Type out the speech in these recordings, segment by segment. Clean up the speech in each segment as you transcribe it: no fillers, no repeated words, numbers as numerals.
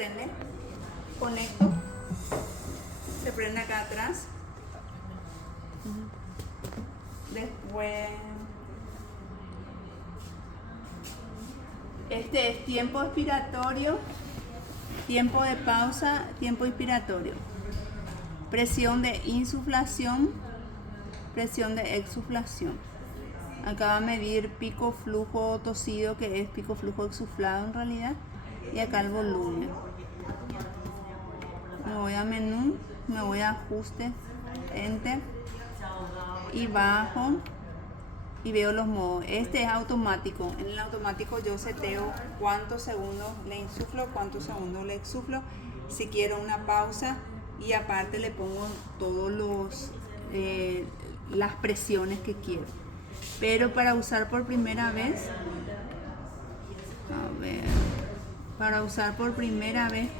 Prende, conecto, se prende acá atrás. Después, este es tiempo expiratorio, tiempo de pausa, tiempo inspiratorio, presión de insuflación, presión de exuflación. Acá va a medir pico flujo tosido, que es pico flujo exuflado en realidad, y acá el volumen. Me voy a menú, me voy a ajuste, enter, y bajo y veo los modos. Este es automático. En el automático yo seteo cuántos segundos le insuflo, cuántos segundos le exuflo, si quiero una pausa, y aparte le pongo todos las presiones que quiero. Pero para usar por primera vez,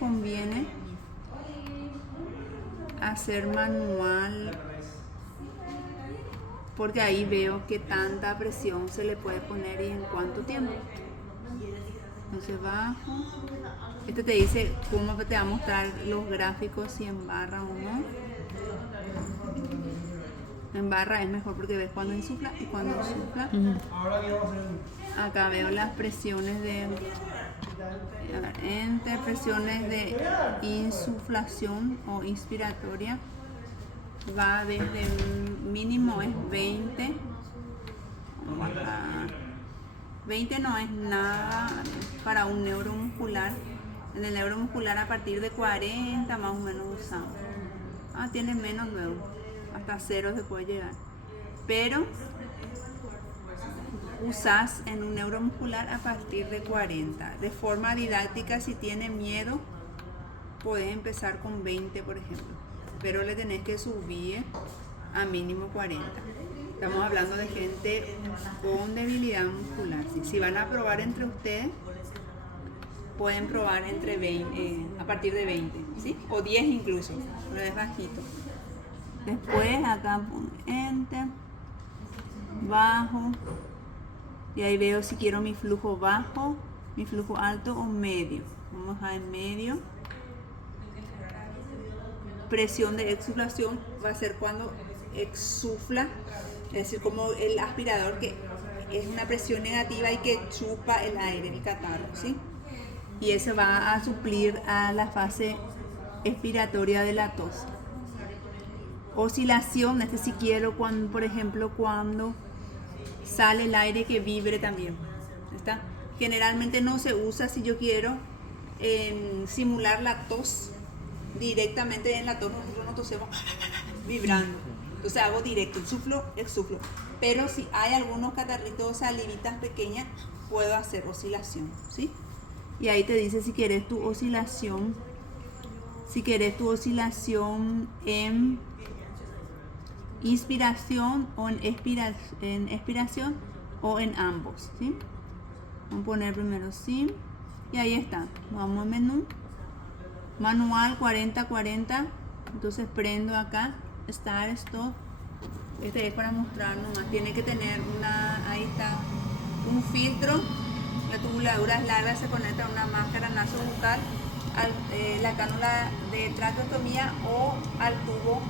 conviene hacer manual, porque ahí veo que tanta presión se le puede poner y en cuánto tiempo. Entonces bajo. Este te dice cómo te va a mostrar los gráficos, si en barra o no. En barra es mejor porque ves cuando insufla y cuando sufla. Acá veo las presiones entre presiones de insuflación o inspiratoria. Va desde mínimo es 20. 20 no es nada para un neuromuscular. En el neuromuscular a partir de 40 más o menos usamos. Tiene menos luego. Hasta 0 se puede llegar. Pero usás en un neuromuscular a partir de 40. De forma didáctica, si tiene miedo, podés empezar con 20, por ejemplo. Pero le tenés que subir a mínimo 40. Estamos hablando de gente con debilidad muscular. ¿Sí? Si van a probar entre ustedes, pueden probar entre 20, a partir de 20, ¿sí? O 10 incluso, pero es bajito. Después acá pongo enter, bajo, y ahí veo si quiero mi flujo bajo, mi flujo alto o medio. Vamos a en medio. Presión de exuflación va a ser cuando exufla, es decir, como el aspirador, que es una presión negativa y que chupa el aire, el catarro, ¿sí? Y eso va a suplir a la fase expiratoria de la tos. Oscilación, si quiero, cuando, por ejemplo, cuando sale el aire, que vibre también. ¿Está? Generalmente no se usa si yo quiero simular la tos. Directamente en la tos nosotros no tosemos vibrando. Entonces hago directo, insuflo, exuflo. Pero si hay algunos catarritos o salivitas pequeñas, puedo hacer oscilación, ¿sí? Y ahí te dice si quieres tu oscilación. Si quieres tu oscilación en inspiración o en expiración o en ambos, ¿sí? Vamos a poner primero sí. Y ahí está. Vamos a menú. Manual 40-40. Entonces prendo acá. Start, stop. Este es para mostrar nomás. Tiene que tener ahí está, un filtro. La tubuladura es larga, se conecta a una máscara nasobucal, la cánula de traqueostomía o al tubo